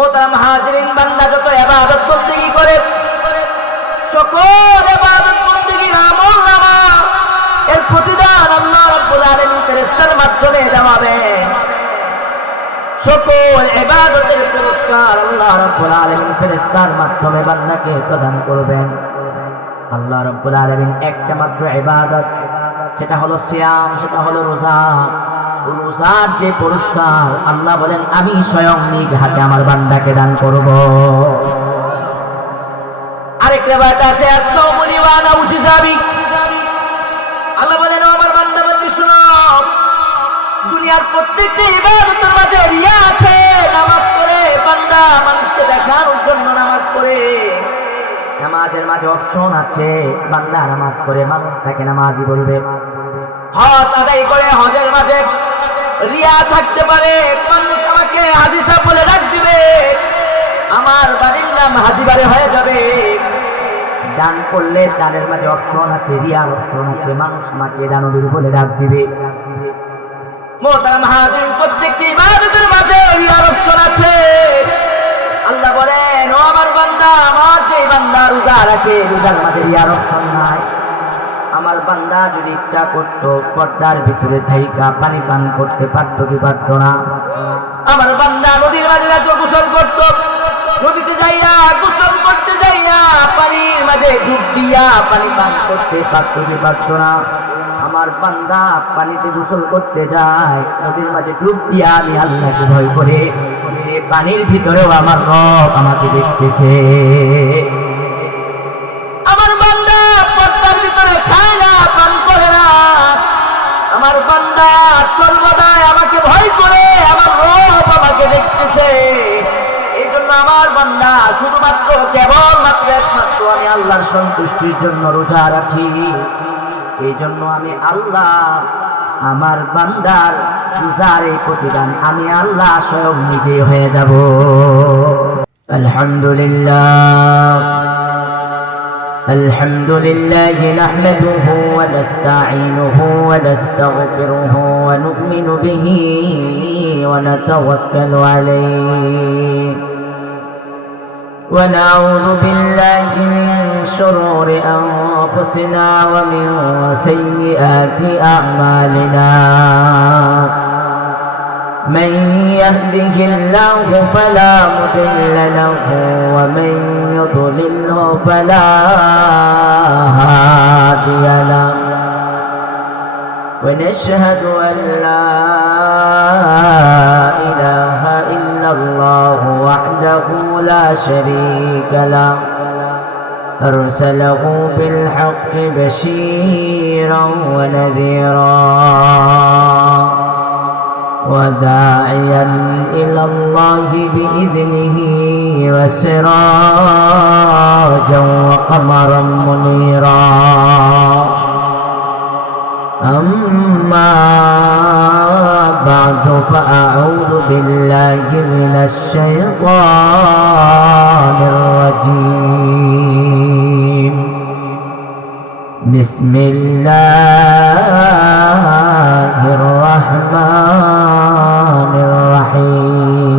মোহতারাম হাজিরিন, বান্দা যত ইবাদত বন্দেগী করে, সকল ইবাদত বন্দেগীর আমলনামা এর প্রতিদান আল্লাহ রাব্বুল আলামিন ফেরেশতার মাধ্যমে জানাবেন। সকল ইবাদতের পুরস্কার আল্লাহ রাব্বুল আলামিন ফেরেশতার মাধ্যমে বান্দাকে প্রদান করবেন। আল্লাহ রাব্বুল আলামিন একটা মাত্র ইবাদত, সেটা হলো সিয়াম, সেটা হলো রোজা। রোজার যে পুরস্কার আল্লাহ বলেন আমি স্বয়ং নিজ হাতে আমার বান্দাকে দান করব। আরেক রিওয়ায়াত আছে আসসাউমু লি ওয়া আনা উজযাবি, আল্লাহ বলেন আমার বান্দা বান্দি শুনো, দুনিয়ার প্রত্যেকটা ইবাদতের মাঝে রিয়া আছে। নামাজ পড়ে বান্দা মানুষকে দেখানোর জন্য নামাজ পড়ে, নামাজের মাঝে অপশন আছে, বান্দা নামাজ পড়ে মানুষ তাকে নামাজি বলবে। হজ আদায় করে হজের মাঝে রিয়া থাকতে পারে, মানুষ আমাকে হাজী সাহেব বলে ডাক দিবে, আমার বাড়ির নাম হাজী বাড়ি হয়ে যাবে। দান করলে দানের মাঝে অপশন আছে, রিয়ার অপশন আছে, মানুষ আমাকে দানবীর বলে ডাক দিবে। মোহতারাম হাজিরিন, প্রত্যেকটি ইবাদতের মাঝে রিয়ার অপশন আছে। আল্লাহ বলেন ও আমার বান্দা, আমার যে বান্দা রোজা রাখে রোজার মাঝে রিয়ার অপশন নাই। আমার বান্দা যদি ইচ্ছা করত পর্দার ভিতরে থাইকা পানি পান করতে পারত কি পারত না? আমার বান্দা নদীর মাঝে গোসল করত, নদীতে যাইয়া গোসল করতে যাইয়া পানির মাঝে ডুব দিয়া পানি পান করতে পারত কি পারত না? আমার বান্দা পানিতে গোসল করতে যায়, নদীর মাঝে ডুব দিয়া আমি আল্লাহকে ভয় করে যে পানির ভিতরেও আমার রব আমাকে দেখতেছে। আমার বান্দা পর্দার ভিতরে খায় না, পান করে না, আমার বান্দা সর্বদাই আমাকে ভয় করে, আমার রব আমাকে দেখতেছে। এই জন্য আমার বান্দা শুধুমাত্র কেবলমাত্র একমাত্র আমি আল্লাহর সন্তুষ্টির জন্য রোজা রাখি। এই জন্য আমি আল্লাহ আমার বান্দার রোজার এই প্রতিদান আমি আল্লাহ স্বয়ং নিজে হয়ে যাব। আলহামদুলিল্লাহ আলহামদুলিল্লাহ নাহমাদুহু ওয়া নাস্তাঈনুহু ওয়া নাস্তাগফিরুহু ওয়া নু'মিনু বিহি ওয়া নাতাওয়াক্কালু আলাইহি ونعوذ بالله من شرور أنفسنا ومن سيئات أعمالنا من يهده الله فلا مضل له ومن يضلله فلا هادي له ونشهد أن لا إله إلا الله وحده لا شريك له أرسله بالحق بشيرا ونذيرا وداعيا إلى الله بإذنه وسراجا وقمرا منيرا أما بعد فأعوذ بالله من الشيطان الرجيم بسم الله الرحمن الرحيم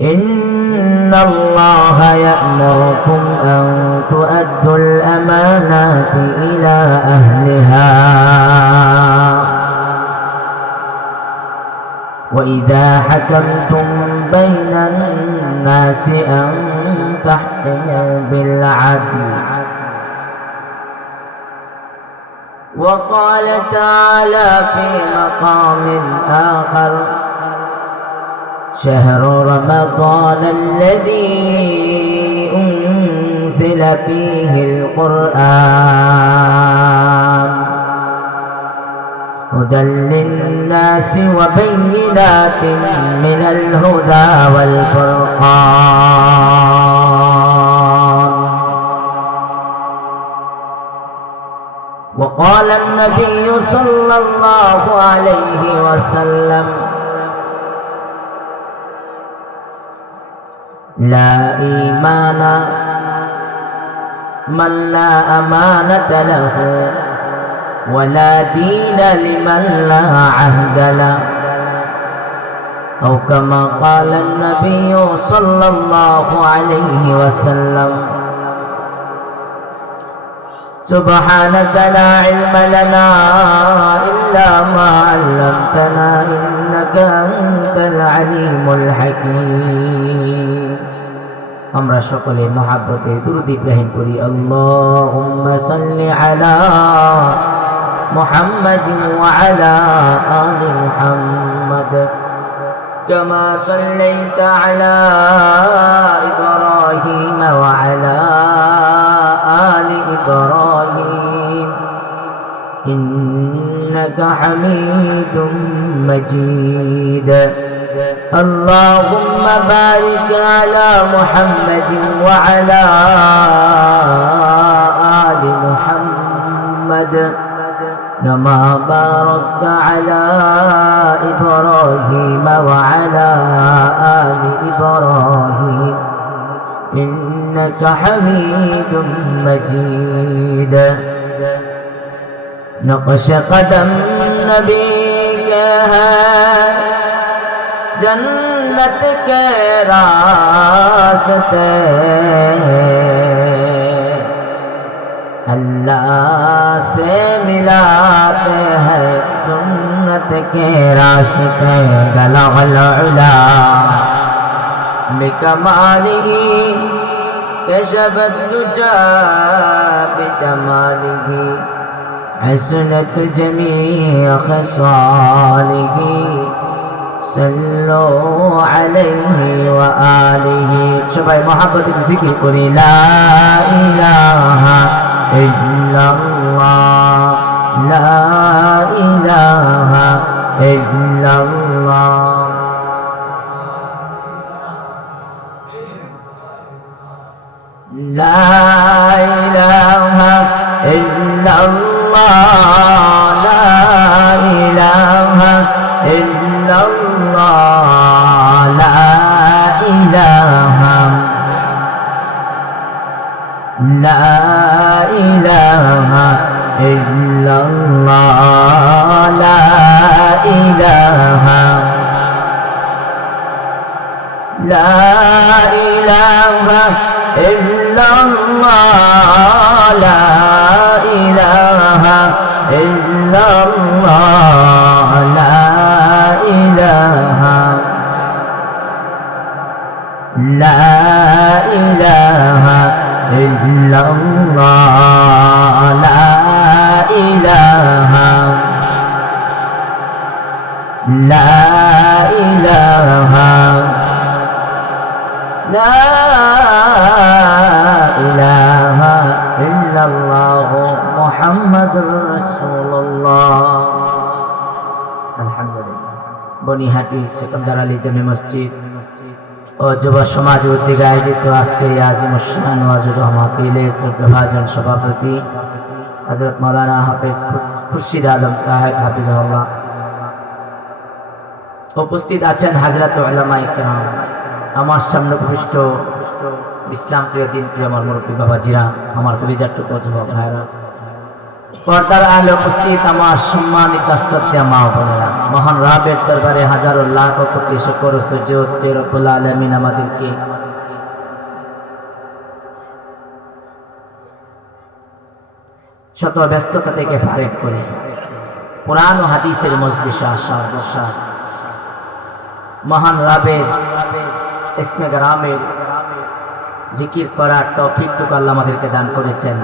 إن الله يأمركم أن تؤدوا الأمانات إلى أهلها وإذا حكمتم بين الناس أن تحكموا بالعدل وقال تعالى في مقام آخر شهر رمضان الذي أنزل فيه القرآن هدى للناس وبينات من الهدى والفرقان وقال النبي صلى الله عليه وسلم لا إيمان من لا أمانة له ولا دين لمن لا عهد له أو كما قال النبي صلى الله عليه وسلم سبحانك لا علم لنا إلا ما علمتنا إنك أنت العليم الحكيم আমরা সকলে মহব্বতে দুরূদ ইব্রাহিম পড়ি আল্লাহুম্মা সাল্লি আলা মুহাম্মাদিন ওয়া আলা আলি মুহাম্মাদ কামা সাল্লাইতা আলা ইব্রাহিম ওয়া আলা আলি ইব্রাহিম ইন্নাকা হামিদুম মাজিদ اللهم بارك على محمد وعلى آل محمد كما باركت على إبراهيم وعلى آل إبراهيم إنك حميد مجيد نقش قدم نبيك जन्नत के रास्ते अल्लाह से मिलाते हैं सुन्नत के रास्ते गलगलउला बिकमालिही कशबत दुजा बिजमालिही हसनत जमीअ खसालिही सल्लु अलैहि व आलिहि सबाई मोहब्बत जिक्र करी ला इलाहा इल्लल्लाह ला इलाहा इल्लल्लाह ला इलाहा इल्लल्लाह ला इलाहा इल्लल्लाह ला इलाहा इल्लल्लाह ला इलाहा इल्लल्लाह ला इलाहा इल्लल्लाह ला इलाहा ला इलाहा इल्लल्लाह ला इलाहा ला इलाहा ला इलाहा इल्लल्लाह मुहम्मदुर रासूलुल्लाह আলহামদুলিল্লাহ বনিহাটি সেকেন্দার আলী জামে মসজিদ ও যুব সমাজ উদ্যোগে আয়োজিত আজকে আজিমুশান ওয়াজুর মাহফিলে শ্রদ্ধাভাজন সভাপতি হযরত মাওলানা হাফেজ খুরশিদ আলম সাহেব হাফিজাহুল্লাহ, উপস্থিত আছেন হাজরাত উলামায়ে কেরাম, আমার সামনে উপবিষ্ট ইসলাম প্রিয় দিন প্রিয় আমার মুরব্বী বাবাজিরা, আমার কলিজার টুকরো যুবক ভাইরা, পর্দার আলো উপস্থিত আমার সম্মানিত শ্রদ্ধা মা বোনেরা, মহান রাবের দরবারে হাজারো লাখ কোটি শুকর ও সুজুদ যে রব্বুল আলামিন আমাদেরকে শত ব্যস্ততা থেকে ফারেক করে কোরআন ও হাদিসের মজলিসে আসার বসার, মহান রাবের ইসমে গরামের জিকির করার তৌফিক আল্লাহ আমাদেরকে দান করেছেন।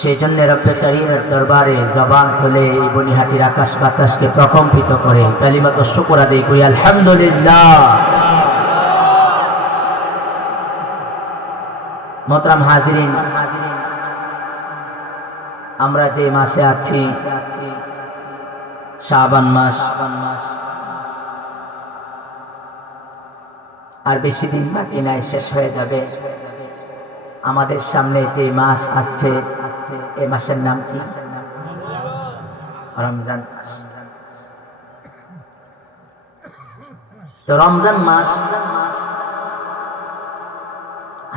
সেই জন্য রব্বে কারীমের দরবারে জবান খুলে এই বনিহাটির আকাশ বাতাসকে প্রকম্পিত করে কালিমাত শুকর আদায় করি আলহামদুলিল্লাহ। মোহতারাম হাজিরিন, আমরা যে মাসে আছি শাবান মাস, আর বেশি দিন বাকি নাই, শেষ হয়ে যাবে। আমাদের সামনে যে মাস আসছে এই মাসের নাম কি? রমজান। তো রমজান মাস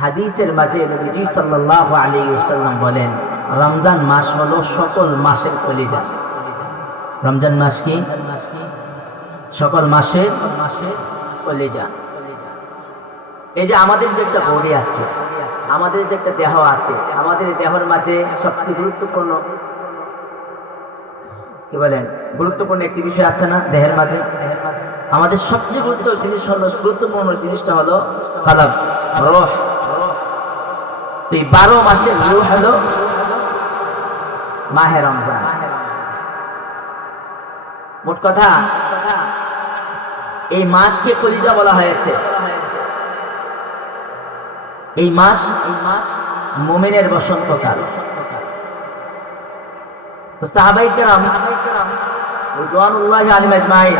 হাদিসের মাঝে নবীজি সাল্লাল্লাহু আলাইহি ওয়াসাল্লাম বলেন রমজান মাস হলো সকল মাসের কলিজা। রমজান মাস কি? সকল মাসের কলিজা। এই যে আমাদের যে একটা বডি আছে, আমাদের যে একটা দেহ আছে, আমাদের দেহের মাঝে সবচেয়ে গুরুত্বপূর্ণ কি বলেন, গুরুত্বপূর্ণ একটি বিষয় আছে না দেহের মাঝে? আমাদের সবচেয়ে গুরুত্বপূর্ণ জিনিসটা হলো কলব, রূহ। তো এই 12 মাসের রূহ হলো মাহে রমজান। মোট কথা এই মাসকে কলিজা বলা হয়েছে। এই মাস মুমিনের বসন্তকাল। তো সাহাবায়ে কেরাম রিজওয়ানুল্লাহি আলাইহিম আজমাইন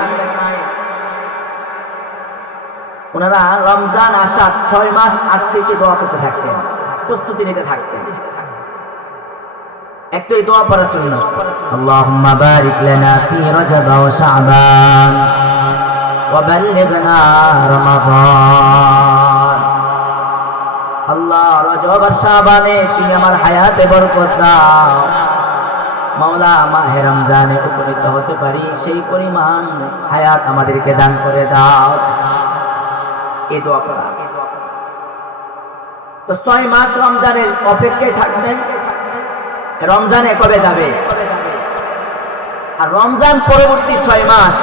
ওনারা রমজান আসার 6 মাস আগ থেকে দোয়া করতে থাকতেন, প্রস্তুতি নিতে থাকতেন। একটু এই দোয়া পড়া সুন্নাত, আল্লাহুম্মা বারিক লানা ফি রজব ওয়া শাবান ওয়া বাল্লিগনা রমাদান। আল্লাহ, রজব আর শাবানে তুমি আমার হায়াতে বরকত দাও। মাওলা, মাহে রমজানে উপনীত হতে পারি সেই পরিমাণ হায়াত আমাদেরকে দান করে দাও। এই দোয়া করা। তো 6 মাস রমজানের অপেক্ষায় থাকতেন, রমজানে কবে যাবে। আর রমজান পরবর্তী 6 মাস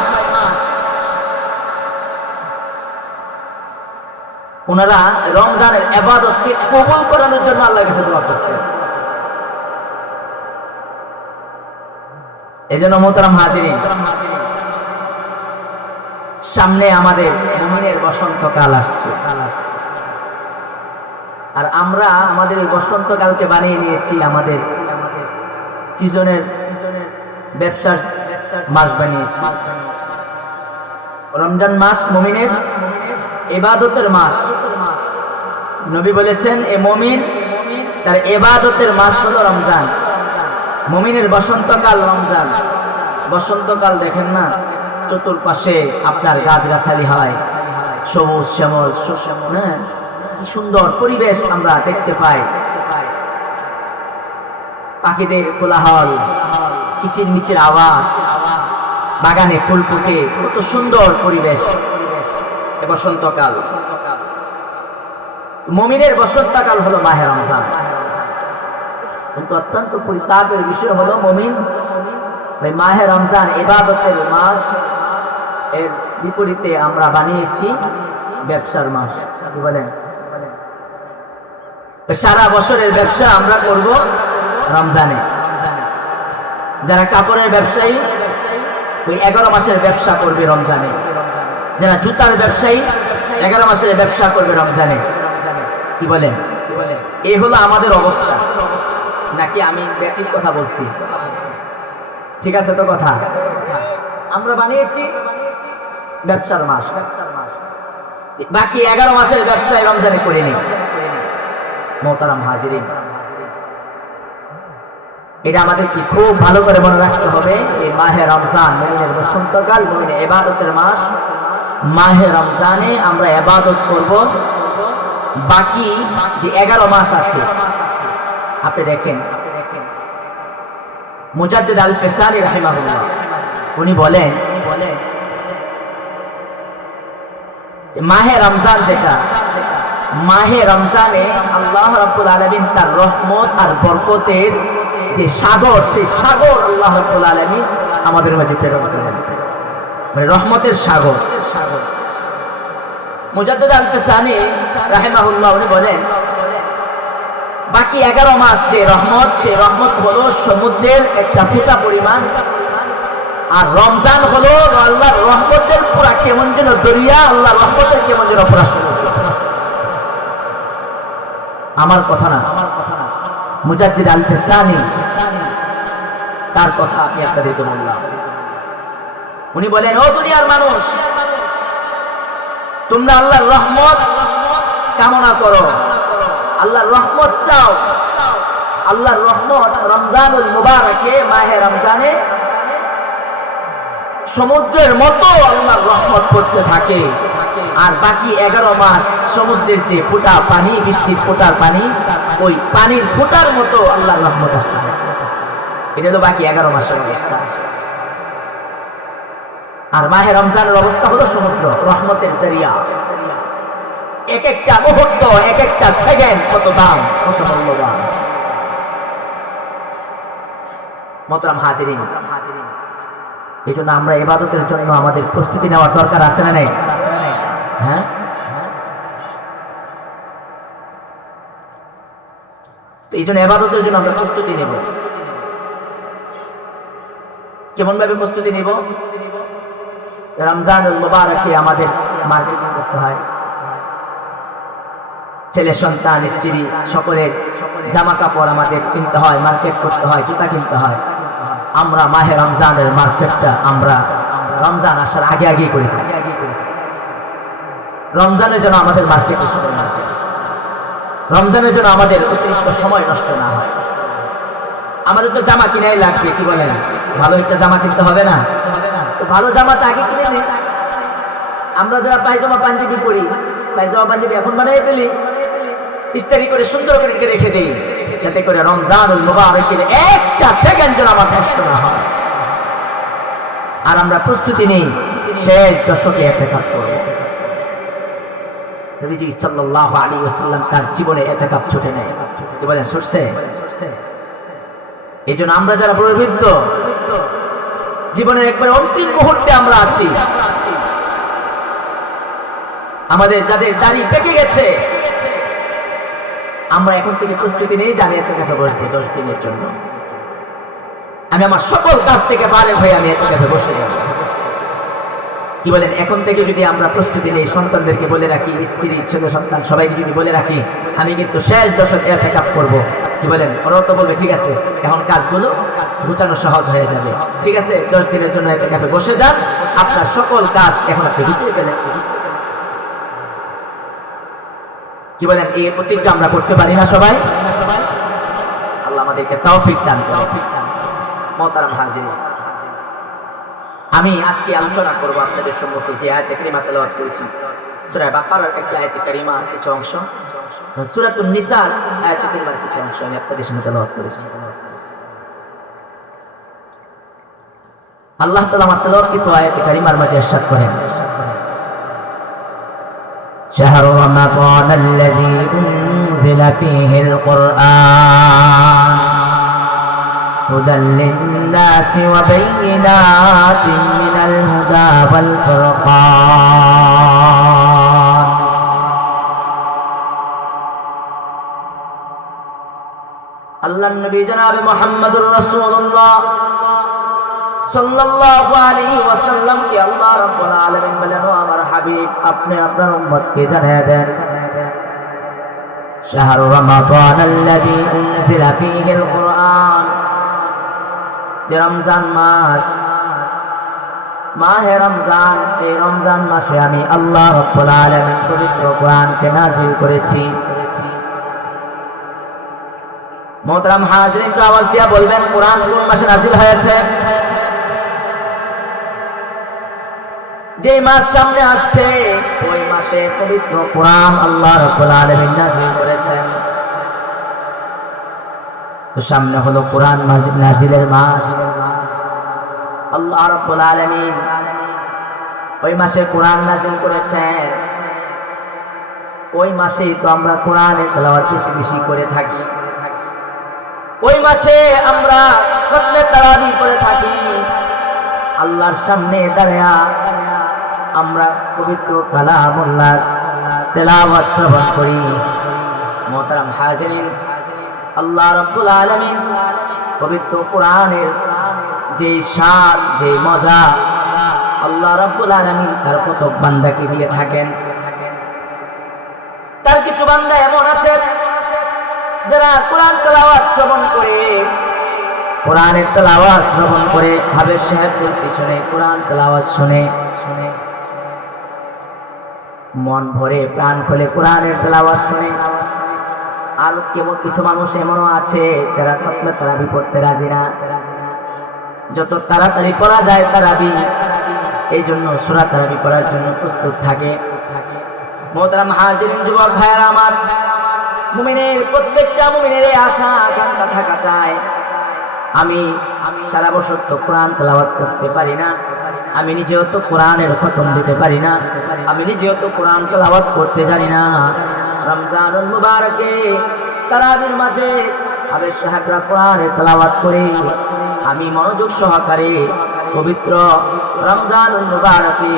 ওনারা রমজানের ইবাদতকে কবুল করানোর জন্য আল্লাহর কাছে দোয়া করতেন। এজন্য মোহতারাম হাজিরিন, সামনে আমাদের মুমিনের বসন্তকাল আসছে। আর আমরা আমাদের ওই বসন্তকালকে বানিয়ে নিয়েছি আমাদের সিজনের ব্যবসার মাস বানিয়েছি। রমজান মাস মুমিনের ইবাদতের মাস। নবী বলেছেন, এ মুমিন তার ইবাদতের মাস হলো রমজান। মুমিনের বসন্তকাল রমজান। বসন্তকাল দেখেন না, চতুর্পাশে আপনার গাছগাছালি হয়, সবুজ শ্যামল, হ্যাঁ, কি সুন্দর পরিবেশ আমরা দেখতে পাই। পাখিদের কোলাহল, কিচির মিচির আওয়াজ, বাগানে ফুল ফুটে, কত সুন্দর পরিবেশ বসন্তকাল। মুমিনের বসন্তকাল হলো মাহে রমজান। কিন্তু অত্যন্ত পরিতাপের বিষয় হলো মুমিন ভাই মাহে রমজান ইবাদতের মাস, এর বিপরীতে আমরা বানিয়েছি ব্যবসার মাস। কি বলেন? সারা বছরের ব্যবসা আমরা করব রমজানে। যারা কাপড়ের ব্যবসায়ী ওই 11 মাসের ব্যবসা করবে রমজানে। যারা জুতার ব্যবসায়ী 11 মাসের ব্যবসা করবে রমজানে। কি বলেন? এই হলো আমাদের অবস্থা। নাকি আমি ব্যাটির কথা বলছি? ঠিক আছে তো কথা? আমরা বানিয়েছি ব্যবসার মাস, বাকি 11 মাসের ব্যবসায় রমজানে করে নিই। মোহতারাম হাজিরিন, এটা আমাদের কি খুব ভালো করে মনে রাখতে হবে। এই মাহে রমজান মুমিনের বসন্তকাল, মুমিনের ইবাদতের মাস। মাহে রমজানে আমরা ইবাদত করব। বাকি যে 11 মাস আছে, আপনি দেখেন মুজাদ্দিদ আল ফিসানি রাহিমাহুল্লাহ উনি বলেন যে মাহে রমজান যেটা, মাহে রমজানে আল্লাহ রাব্বুল আলামিন তার রহমত আর বরকতের যে সাগর, সেই সাগর আল্লাহ রাব্বুল আলামিন আমাদের মাঝে প্রেরণ করেন, মানে রহমতের সাগর। মুজাদ্দিদ আল ফিসানি রাহিমাহুল্লাহ উনি বলেন বাকি 11 মাস যে রহমত, সেই রহমত হলো সমুদ্রের একটা ফোঁটা পরিমাণ। আর রমজান হলো আল্লাহর রহমতের পুরা কেমন যেন দরিয়া, আল্লাহর রহমতের কেমন যেন পুরা সমুদ্র। আমার কথা না, মুজাদ্দিদ আল ফিসানি তার কথা আমি আপনাদেরকে বললাম। উনি বলেন, ও দুনিয়ার মানুষ, তোমরা আল্লাহর রহমত কামনা করো, আল্লাহর রহমত চাও। আল্লাহর রহমত রমজানুল মুবারকে, মাহে রমজানে সমুদ্রের মতো আল্লাহর রহমত পড়তে থাকে। আর বাকি 11 মাস সমুদ্রের যে ফোঁটা পানি, বৃষ্টির ফোঁটার পানি, ওই পানির ফোঁটার মতো আল্লাহর রহমত আসতে থাকে। এটা হলো বাকি 11 মাসের অবস্থা। আর মাহে রমজানের অবস্থা হলো সমুদ্র, রহমতের দরিয়া। এক একটা মুহূর্ত, এক একটা সেকেন্ড কত দাম, কত মূল্যবান। মোহতারাম হাজিরিন, এই জন্য আমরা ইবাদতের জন্য আমাদের প্রস্তুতি নেওয়ার দরকার আছে না নাই? হ্যাঁ, তো এই জন্য ইবাদতের জন্য আমরা প্রস্তুতি নেব। কেমন ভাবে প্রস্তুতি নেব? রমজানুল মুবারকে আমাদের মার্কেটিং করতে হয়, ছেলে সন্তান স্ত্রী সকলের জামা কাপড় আমাদের কিনতে হয়, মার্কেট করতে হয়, জুতা কিনতে হয়। আমরা মাহে রমজানের মার্কেটটা আমরা রমজান আসার আগে আগে করি। রমজানের জন্য আমাদের মার্কেটে সময় না যায়, রমজানের জন্য আমাদের অতিরিক্ত সময় নষ্ট না হয়। আমাদের তো জামা কিনাই লাগবে, কি বলেন? ভালো একটা জামা কিনতে হবে না? তো ভালো জামাটা আগে কিনে নে। আমরা যারা পায়জামা পাঞ্জাবি পরি, পায়জামা পাঞ্জাবি এখন বানিয়ে ফেলি, ইস্তারি করে সুন্দর করে রেখে দেই, যাতে করে রমজানুল মুবারকের একটা সেকেন্ড যেন আমার নষ্ট না হয়। আর আমরা প্রস্তুতি নেই শেষ দশকে ইতিকাফ করব। নবীজি সাল্লাল্লাহু আলাইহি ওয়াসাল্লাম তার জীবনে ইতিকাফ ছুটে নেয়, কি বলেন? সরছে। এই জন্য আমরা যারা প্রবৃদ্ধ, জীবনের একবার অন্তিম মুহূর্তে আমরা আছি, আমাদের যাদের দাড়ি পেকে গেছে, আমরা এখন থেকে প্রস্তুতি নেই যে আমি ইতিকাফে বসবো 10 দিনের জন্য। আমি আমার সকল কাজ থেকে ফারেগ হয়ে আমি ইতিকাফে বসে যাব, কি বলেন? এখন থেকে যদি আমরা প্রস্তুতি নেই, সন্তানদেরকে বলে রাখি, স্ত্রী ছেলে সন্তান সবাইকে যদি বলে রাখি আমি কিন্তু শেষ দশক ইতিকাফ করব, কি বলেন? ওরাও তো বলবে ঠিক আছে, এখন কাজগুলো গুছানো সহজ হয়ে যাবে, ঠিক আছে 10 দিনের জন্য ইতিকাফে বসে যান, আপনার সকল কাজ এখন আপনি গুছিয়ে ফেলেন, কি বলেন? এই প্রতিজ্ঞা আমরা করতে পারি না সবাই? আল্লাহ আমাদেরকে তৌফিক দান করুন। মোহতারাম হাজির, আমি আজকে আলোচনা করব আপনাদের সম্মুখে যে আয়াতে কারিমা তেলাওয়াত করেছি, সূরা বাকারার একটা আয়াতে কারিমা কিছু অংশ, সূরাতুন নিসার আয়াতে কারিমার কিছু অংশ আমি আপনাদের সামনে তেলাওয়াত করেছি। আল্লাহ তাআলা আমার তেলাওয়াতকৃত আয়াতে কারিমার মাঝে ইরশাদ করেন, شهر رمضان الذي أنزل فيه القرآن هدى للناس وبينات من الهدى والفرقان الله النبي جناب محمد رسول الله সাল্লাল্লাহু আলাইহি ওয়াসাল্লাম কে আল্লাহ রাব্বুল আলামিন বলেন, ও আমার হাবিব, আপনি আপনার উম্মতকে জানিয়ে দেন, শাহরু রমাদান আল্লাযী উনজিলা ফীহিল কুরআন, যে রমজান মাস, মাহে রমজান, এই রমজান মাসে আমি আল্লাহ রাব্বুল আলামিন পবিত্র কোরআনকে নাযিল করেছি। মুহতারাম হাজিরিন, তো আওয়াজ দিয়া বলবেন কোরআন কোন মাসে নাযিল হয়েছে? যে মাস সামনে আসছে ওই মাসে পবিত্র কোরআন আল্লাহ রাব্বুল আলামিন নাযিল করেছেন। তো সামনে হলো কোরআন নাযিলের মাস। আল্লাহ রাব্বুল আলামিন ওই মাসে কোরআন নাযিল করেছেন, ওই মাসেই তো আমরা কোরআনের তেলাওয়াত বেশি বেশি করে থাকি, ওই মাসে আমরা খতমে তারাবি করে থাকি, আল্লাহর সামনে দাঁড়িয়ে আমরা পবিত্র কালামুল্লাহর তেলাওয়াত শ্রবণ করি। মুহতারাম হাজিরিন, আল্লাহ রাব্বুল আলামিন পবিত্র কোরআনের যে স্বাদ, যে মজা আল্লাহ রাব্বুল আলামিন তার কতক বান্দাকে দিয়ে থাকেন। তার কিছু বান্দা এমন আছে যারা কোরআন তেলাওয়াত শ্রবণ করে, কোরআনের তেলাওয়াত শ্রবণ করে হাফেজ সাহেবদের পিছনে কোরআন তেলাওয়াত শুনে মন ভরে প্রাণ খুলে কোরআনের তেলাওয়াত শুনে। আর কেমন কিছু মানুষ এমনও আছে যারা খতমে তারাবি পড়তে রাজি না, যত তাড়াতাড়ি পড়া যায় তারাবি, এই জন্য সূরা তারাবি পড়ার জন্য প্রস্তুত থাকে, মোহতারাম হাজিরিন, যুবক ভাইয়েরা আমার, মুমিনের প্রত্যেকটা মুমিনের আশা আকাঙ্ক্ষা থাকা চায়, আমি সারা বছর তো কোরআন তেলাওয়াত করতে পারি না, আমি নিজেও তো কোরআনের খতম দিতে পারি না, আমি নিজেও তো কোরআন তেলাওয়াত করতে জানি না। রমজানুল মুবারকে তারাবির মাঝে হাফেজ সাহেবরা কোরআনের তেলাওয়াত করে আমি মনোযোগ সহকারে পবিত্র রমজানুল মুবারকে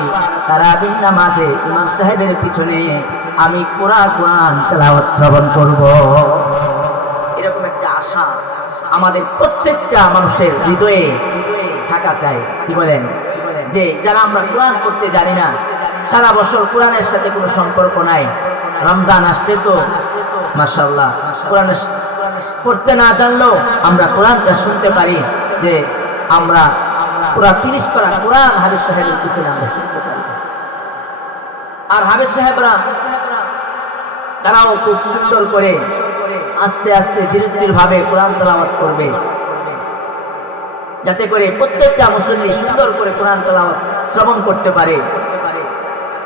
তারাবির নামাজে ইমাম সাহেবের পিছনে আমি কোরআন তেলাওয়াত শ্রবণ করব। এরকম একটা আশা আমাদের প্রত্যেকটা মানুষের হৃদয়ে থাকা চাই। কি বলেন? যে যারা আমরা কোরআন পড়তে জানি না, সারা বছর কোরআনের সাথে কোনো সম্পর্ক নাই, রমজান আসতে তো মাশাআল্লাহ কোরআন পড়তে না জানলেও আমরা কোরআনটা শুনতে পারি, যে আমরা পুরা 30 পারা কোরআন হাফেজ সাহেবের পিছনে আমরা শুনতে পারি। আর হাফেজ সাহেবরা তারাও খুব সুন্দর করে আস্তে আস্তে ধীরে ধীরে ভাবে কোরআন তেলাওয়াত করবে, যাতে করে প্রত্যেকটা মুসল্লি সুন্দর করে কোরআন তেলাওয়াত শ্রবণ করতে পারে।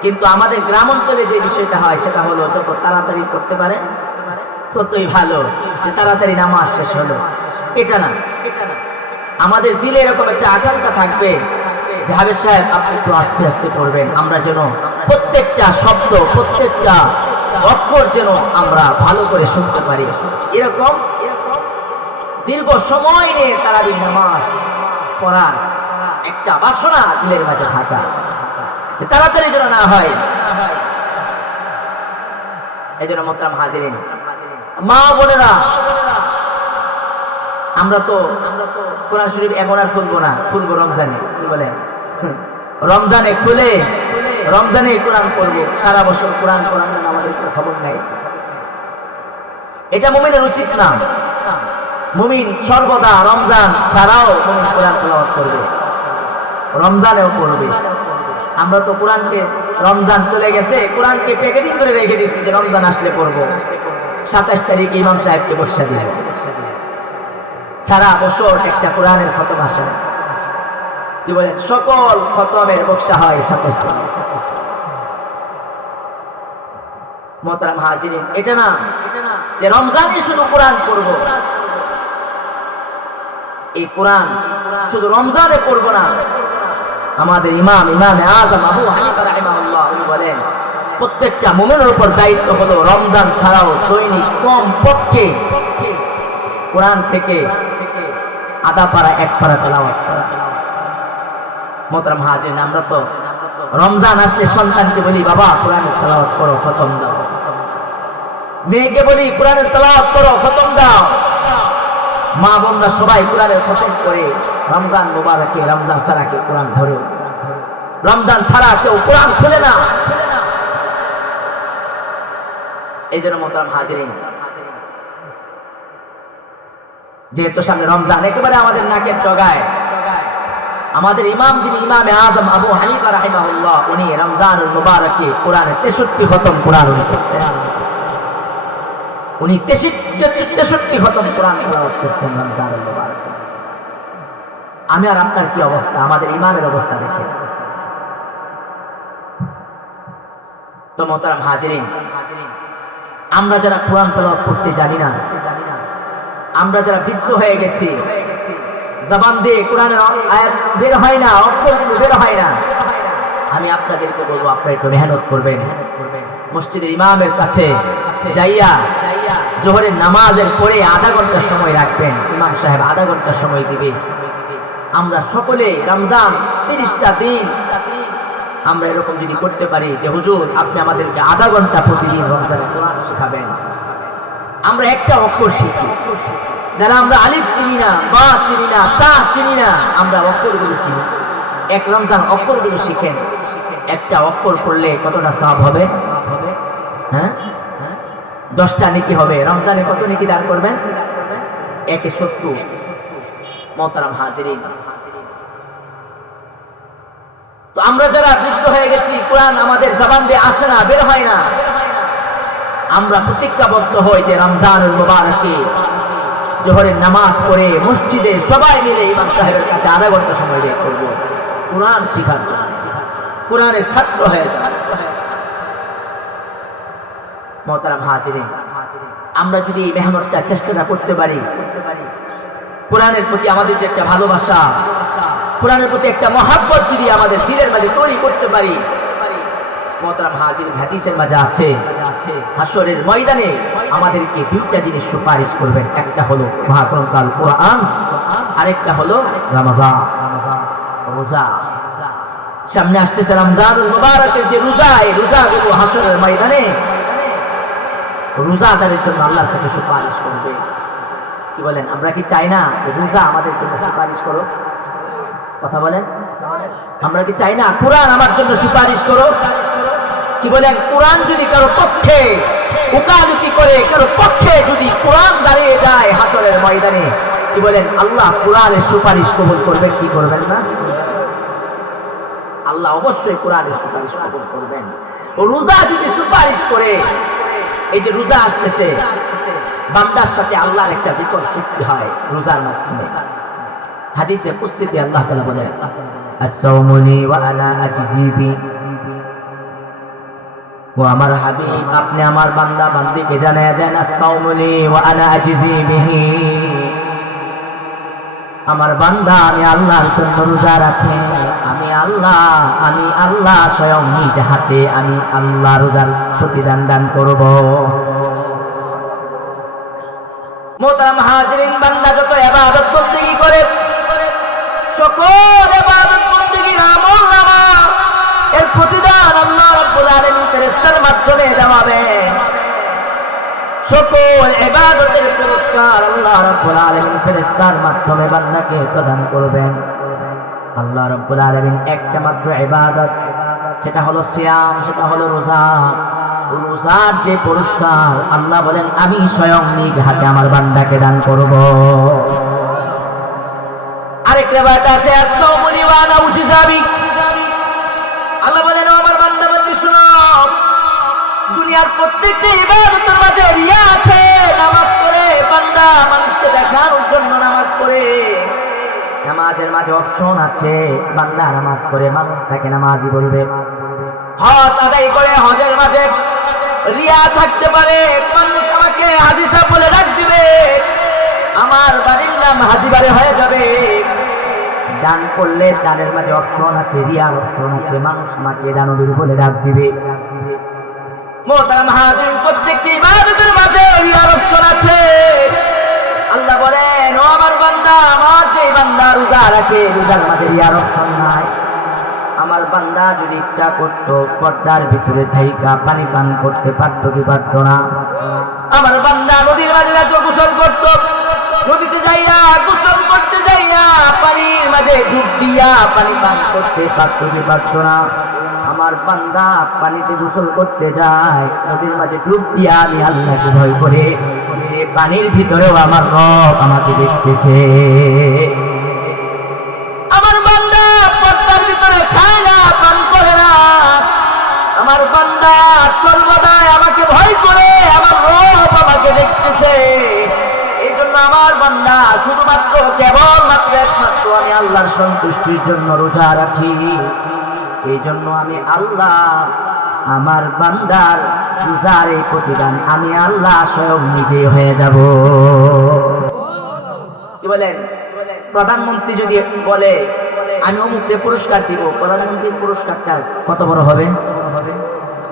কিন্তু আমাদের গ্রাম অঞ্চলে যে বিষয়টা হয় সেটা হলো, যত তাড়াতাড়ি করতে পারে ততই ভালো, যে তাড়াতাড়ি নামাজ শেষ হলো। এটা না, আমাদের দিলে এরকম একটা আকাঙ্ক্ষা থাকবে যে হাফেজ সাহেব আপনি একটু আস্তে আস্তে করবেন, আমরা যেন প্রত্যেকটা শব্দ প্রত্যেকটা অক্ষর যেন আমরা ভালো করে শুনতে পারি। এরকম দীর্ঘ সময় নিয়ে তারাবির নামাজ পড়ার একটা বাসনা দিলের মাঝে থাকা, যে তাড়াতাড়ি যেন না হয়। এই জন্য মোহতারাম হাজিরিন, মা বোনেরা, আমরা তো কোরআন শরীফ এখন আর খুলবো না, খুলবো রমজানে। কি বলে? রমজানে খুলে রমজানে কোরআন পড়বো, সারা বছর কোরআন আমাদের খবর নাই। এটা মুমিনের উচিত না। মুমিন সর্বদা রমজান ছাড়াও মুমিন কোরআন তেলাওয়াত করবে, রমজানেও পড়বে। আমরা তো কোরআনকে, রমজান চলে গেছে, কোরআনকে প্যাকেটিং করে রেখে দিচ্ছি যে রমজান আসলে পড়বো, 27 তারিখে ইমাম সাহেবকে বক্সা দিব। সারা বছর একটা কোরআনের খতম আসে। কি বলেন? সকল খতমের বক্সা হয় 27 তারিখ। মোহতারাম হাজিরিন, এটা না যে রমজানে শুধু কোরআন পড়ব, এই কোরআন শুধু রমজানে পড়ব না। আমাদের ইমামে আযম আবু হানিফা রাহিমাহুল্লাহ উনি বলেন, প্রত্যেকটা মুমিনের উপর দায়িত্ব হলো রমজান ছাড়াও দৈনিক কম পক্ষে কোরআন থেকে আধা পারা 1 পারা তেলাওয়াত করা। মোহতারাম হাজিরিন, আমরা তো রমজান আসলে সন্তানকে বলি, বাবা কোরআনের তেলাওয়াত করো, খতম দাও। মেয়েকে বলি কোরআনের তেলাওয়াত করো, খতম দাও। মা বোনরা সবাই কোরআনের খতম করে। রমজান মুবারকে রমজান ছাড়া কেউ কোরআন ধরে, রমজান ছাড়া কেউ কোরআন খুলে না। এই জন্য মোহতারাম হাজিরিন, যেহেতু সামনে রমজান একেবারে আমাদের নাকের ডগায়, আমাদের ইমাম যিনি ইমামে আযম আবু হানিফা রাহিমাহুল্লাহ, উনি রমজানুল মুবারকে কোরআনের 63 খতম কোরআন উনি করতেন। উনি 63 খতম কোরআন তেলাওয়াত করতেন রমজানুল মুবারকে। আমি আর আপনার কি অবস্থা, আমাদের ইমামের অবস্থা দেখে। তো মোহতারাম হাজিরিন, আমরা যারা কোরআন তেলাওয়াত করতে জানি না, আমরা যারা বৃদ্ধ হয়ে গেছি, জবান দিয়ে কোরআনের আয়াত বের হয় না, অক্ষরগুলো বের হয় না, আমি আপনাদেরকে বলবো আপনারা একটু মেহনত করবেন। মসজিদের ইমামের কাছে যাইয়া জোহরের নামাজের পরে আধা ঘন্টা সময় রাখবেন, ইমাম সাহেব আধা ঘন্টা সময় দিবে। আমরা সকলে রমজান 30টা দিন আমরা এরকম যদি করতে পারি যে হুজুর আপনি আমাদেরকে আধা ঘন্টা প্রতিদিন রমজানে কোরআন শেখাবেন, আমরা একটা অক্ষর শিখি। যারা আমরা আলিফ চিনি না, বা চিনি না, তা চিনি না, আমরা অক্ষরগুলো চিনি। এক রমজান অক্ষরগুলো শিখেন। একটা অক্ষর পড়লে কতটা সওয়াব হবে? হ্যাঁ, 10টা নেকি হবে। রমজানে কত নেকি দান করবেন? 170। মোহতারাম হাজিরিন, তো আমরা যারা বৃদ্ধ হয়ে গেছি, কোরআন আমাদের জবান দিয়ে আসে না, বের হয় না, আমরা প্রতিজ্ঞাবদ্ধ হই যে রমজানুল মুবারকে জোহরের নামাজ পড়ে মসজিদে সবাই মিলে ইমাম সাহেবের কাছে আধা ঘন্টা সময় ব্যয় করবো কোরআন শিখার জন্য, কোরআনের ছাত্র হয়ে যায়। মোহতারাম হাজিরিন, আমরা যদি এই মেহনতটা চেষ্টাটা করতে পারি, কোরআনের প্রতি আমাদের যে একটা ভালোবাসা, কোরআনের প্রতি একটা মহাব্বত যদি আমাদের দিলের মাঝে তৈরি করতে পারি, মোহতারাম হাজিরিন, হাদিসের মাঝে আছে হাশরের ময়দানে আমাদেরকে দুইটা জিনিস সুপারিশ করবেন। একটা হলো মহাগ্রন্থ কোরআন, আরেকটা হলো রমজান, রোজা। সামনে আসতেছে রমজানুল মুবারকের যে রোজা, এই রোজাগুলো হাশরের ময়দানে রোজাদারের জন্য আল্লাহর কাছে সুপারিশ করবে। কি বলেন, আমরা কি চাই না রোজা আমাদের জন্য সুপারিশ করো? কথা বলেন, আমরা কি চাই না কোরআন আমার জন্য সুপারিশ করো? কি বলেন, কোরআন যদি কারো পক্ষে ওকালতি করে, কারো পক্ষে যদি কোরআন দাঁড়িয়ে যায় হাশরের ময়দানে, কি বলেন, আল্লাহ কোরআনের সুপারিশ কবুল করবেন কি করবেন না? আল্লাহ অবশ্যই কোরআনের সুপারিশ কবুল করবেন। রোজা যদি সুপারিশ করে, এই যে রোজা আসতেছে, বান্দার সাথে আল্লাহর একটা বিকট চুক্তি হয় রোজার মাধ্যমে। হাদিসে কুদসিতে আল্লাহ তাআলা বলেন, আস-সাওমু লি ওয়া আনা আজজি বি। ও আমার হাবিব, আপনি আমার বান্দা বান্দিকে জানায়া দেন, আস-সাওমু লি ওয়া আনা আজজি বিহি। আমার বান্দা আমি আল্লাহর জন্য রোজা রাখে, আমি আল্লাহ স্বয়ং নিজ হাতে আমি আল্লাহ রোজার প্রতিদান দান করব। মোহতারাম হাজিরিন, বান্দা যত ইবাদত বন্দেগী করে, সকল ইবাদত বন্দেগীর আমলনামা এর প্রতিদান আল্লাহ রাব্বুল আলামিন ফেরেশতার মাধ্যমে জানাবেন। সকল ইবাদতের পুরস্কার আল্লাহ রাব্বুল আলামিন ফেরেশতার মাধ্যমে বান্দাকে প্রদান করবেন। আল্লাহ রাব্বুল আলামিন একটা মাত্র ইবাদত, সেটা হলো সিয়াম, সেটা হলো রোজা। রোজার যে পুরস্কার আল্লাহ বলেন আমি স্বয়ং নিজ হাতে আমার বান্দাকে দান করব। আরেক রিওয়ায়াত আছে, আস-সাওমু লি ওয়া আনা উজযা বি। আল্লাহ বলেন ও আমার বান্দা বান্দি শুনো, দুনিয়ার প্রত্যেকটা ইবাদতের মাঝে রিয়া আছে। নামাজ পড়ে বান্দা মানুষকে দেখানোর জন্য নামাজ পড়ে, নামাজের মাঝে অপশন আছে, বান্দা নামাজ পড়ে মানুষ তাকে নামাজি বলবে। হজ আদায় করে হজের মাঝে রিয়া থাকতে পারে, মানুষ আমাকে হাজী সাহেব বলে ডাক দিবে, আমার বাড়ির নাম হাজী বাড়ি হয়ে যাবে। দান করলে দানের মাঝে অপশন আছে, রিয়ার অপশন আছে, মানুষ আমাকে দানবীর বলে ডাক দিবে। মোহতারাম হাজিরিন, প্রত্যেকটি ইবাদতের মাঝে রিয়ার অপশন আছে। আল্লাহ বলেন ও আমার বান্দা, আমার যে বান্দা রোজা রাখে, রোজার মাঝে রিয়ার অপশন নাই। আমার বান্দা যদি ইচ্ছা করতো পর্দার ভিতরে থাইকা পানি পান করতে পারতো কি পারতো না? আমার বান্দা নদীর মাঝে গোসল করতো, নদীতে যাইয়া গোসল করতে যাইয়া পানির মাঝে ডুব দিয়া পানি পান করতে পারতো কি পারতো না? আমার বান্দা পানিতে গোসল করতে যায়, নদীর মাঝে ডুব দিয়া আমি আল্লাহকে ভয় করে যে পানির ভিতরেও আমার রব আমাকে দেখতেছে। আমার বান্দা পর্দার ভিতরে খায় না, পান করে না, আমার বান্দা সর্বদাই আমাকে ভয় করে, আমার রব আমাকে দেখতেছে। এই জন্য আমার বান্দা শুধুমাত্র কেবলমাত্র একমাত্র আমি আল্লাহর সন্তুষ্টির জন্য রোজা রাখি। এই জন্য আমি আল্লাহ আমার বান্দার রোজার এই প্রতিদান আমি আল্লাহ স্বয়ং নিজে হয়ে যাব। কি বলেন, প্রধানমন্ত্রী যদি বলে আমি অমুককে পুরস্কার দিব, প্রধানমন্ত্রীর পুরস্কারটা কত বড় হবে?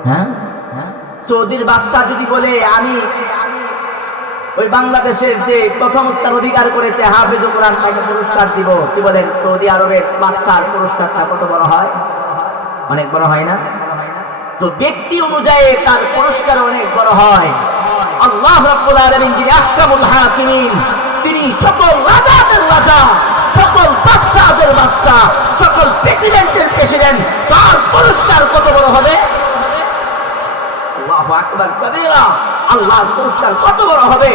হ্যাঁ, সৌদির বাদশাহ যদি বলে আমি ওই বাংলাদেশের যে প্রথম স্থান অধিকার করেছে হাফেজ কোরআন তাকে পুরস্কার দিব, কি বলেন, সৌদি আরবের বাদশার পুরস্কারটা কত বড় হয়? অনেক বড় হয় না? তো ব্যক্তি অনুযায়ী তার পুরস্কার অনেক বড় হয়। আল্লাহ রাব্বুল আলামিন যিনি আহকামুল হাকিমিন, তিনি সকল রাজাদের রাজা, সকল বাদশাদের বাদশা, সকল প্রেসিডেন্টের প্রেসিডেন্ট, তার পুরস্কার কত বড় হবে? আল্লাহু আকবার কবীরা, আল্লাহর পুরস্কার কত বড় হবে?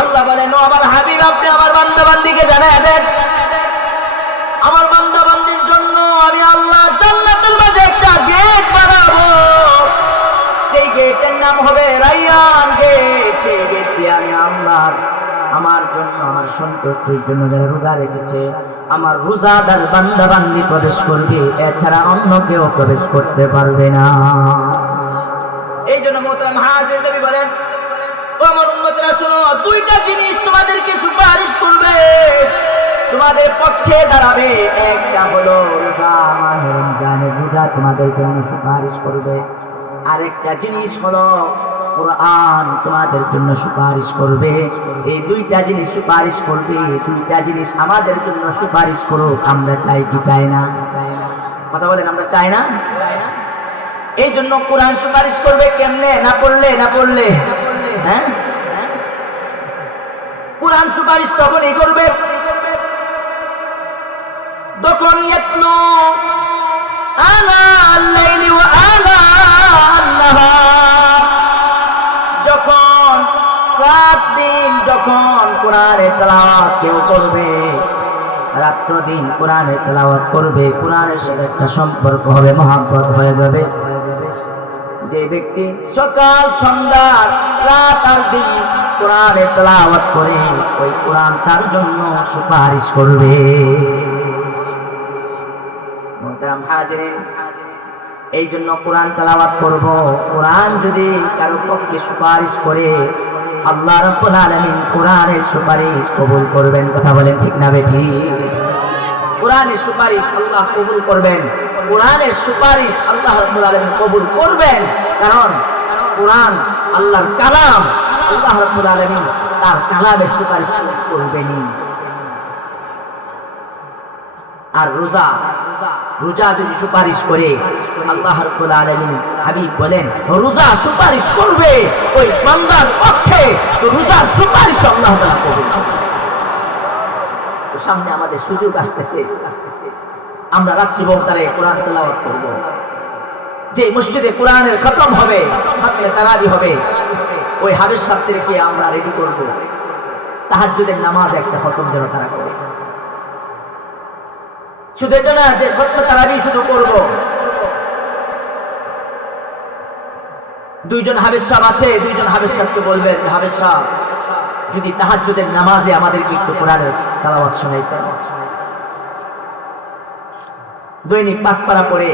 আল্লাহ বলেন ও আমার হাবিব, আপনি আমার বান্দা বান্দিকে জানায় দেন, আমার বান্দা বান্দির জন্য আমি আল্লাহ জান্নাতের মাঝে একটা গেট বানাবো, সেই গেটের নাম হবে রায়্যান গেট। সেই গেট দিয়ে আমি আল্লাহ আমার জন্য আমার সন্তুষ্টির জন্য যারা রোজা রেখেছে আমার রোজাদার বান্দা বান্দি প্রবেশ করবে, এছাড়া অন্য কেউ প্রবেশ করতে পারবে না। এই জন্য মোহতারাম হাজির নবী বলেন, ও আমার উম্মতরা শোনো, দুইটা জিনিস তোমাদেরকে সুপারিশ করবে, তোমাদের পক্ষে দাঁড়াবে। একটা হলো রোজা, মাহে রমজানের রোজা তোমাদের জন্য সুপারিশ করবে। আরেকটা জিনিস হলো কোরআন তোমাদের জন্য সুপারিশ করবে। এই দুইটা জিনিস সুপারিশ করবে। দুইটা জিনিস আমাদের জন্য সুপারিশ করুক, আমরা চাই কি চাই না? কথা বলেন, আমরা চাই না? এই জন্য কোরআন সুপারিশ করবে। কেমনে? না পড়লে হ্যাঁ, কোরআন সুপারিশ তখনই করবে যখন ইয়াতলু আলা আল-লাইলি ওয়া আলা আন-নাহার, যখন রাত দিন যখন কোরআনের তেলাওয়াত কেউ করবে, রাত্র দিন কোরআনের তেলাওয়াত করবে, কোরআনের সাথে একটা সম্পর্ক হবে, মহব্বত হয়ে যাবে। যে ব্যক্তি সকাল সন্ধ্যা রাত আর দিন কোরআনের তেলাওয়াত করে, ওই কোরআন তার জন্য সুপারিশ করবে। মোহতারাম হাজিরিন, এই জন্য কোরআন তেলাওয়াত করব। কোরআন যদি কারো পক্ষে সুপারিশ করে, আল্লাহ রাব্বুল আলামিন কোরআনের সুপারিশ কবুল করবেন। কথা বলেন ঠিক না বেঠিক? কোরআনের সুপারিশ আল্লাহ কবুল করবেন। কোরআনের সুপারিশ আল্লাহ রাব্বুল আলামিন কবুল করবেন, কারণ কোরআন আল্লাহর কালাম। আল্লাহ রাব্বুল আলামিন তার কালামের সুপারিশ করবেনই। আর রোজা যদি সুপারিশ করে, আল্লাহ রাব্বুল আলামিন হাবিব বলেন রোজা সুপারিশ করবে ওই বান্দার পক্ষে, তো রোজার সুপারিশ আল্লাহ তাআলা কবুল করবেন। তো সামনে আমাদের সুযোগ আসতেছে, আমরা রাত্রি বহতারে কোরআন তেলাওয়াত করব। যে মসজিদে কোরআনের খতম হবে, খতমে তারাবি হবে, ওই হাফেজ সাহেবদেরকে আমরা রেডি করব তাহাজ্জুদের নামাজ একটা খতম যেন তারা করে। শুধু এটা না যে খতমে তারাবি শুধু করব। দুইজন হাফেজ সাহেব আছে, দুইজন হাফেজ সাহেবকে বলবেন যে হাফেজ সাহেব যদি তাহাজ্জুদের নামাজে আমাদেরকে একটু কোরআনের তেলাওয়াত শোনাইতেন। দৈনিক 5 পারা পড়ে